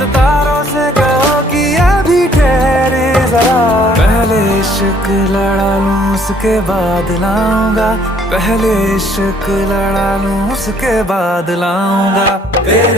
चांद तारों से कहो कि अभी ठहरे जरा। पहले इश्क लड़ा लूं उसके बाद लाऊंगा, पहले इश्क लड़ा लूं उसके बाद लाऊंगा तेरे